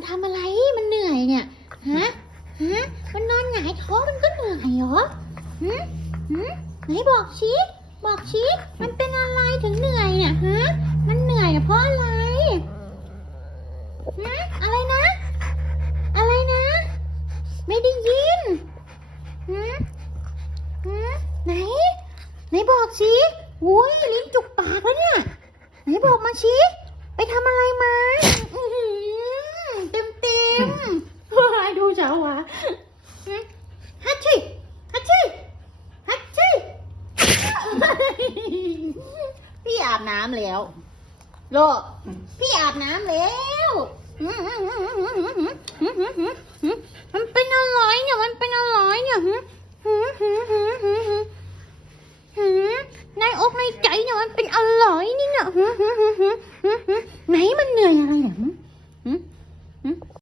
มันทำอะไรมันเหนื่อยเนี่ยฮะฮะมันนอนหงายท้องมันก็เหนื่อยเหรอหืมหืมไหนบอกชี้บอกชี้มันเป็นอะไรถึงเหนื่อยเนี่ยฮะมันเหนื่อยเพราะอะไรฮะอะไรนะ อะไรนะ ไม่ได้ยินหืมหืมไหนไหนบอกสิอุ้ยลิ้นจุกปากแล้วเนี่ยไหนบอกมาชี้ไปทำอะไรมา ฮัชชี่ฮัชชี่ฮัชชี่พี่อาบน้ำแล้วโลพี่อาบน้ำแล้วมันเป็นอะไรเนี่ยมันเป็นอะไรเนี่ยในอกในใจเนี่ยมันเป็นอะไรนี่เนี่ย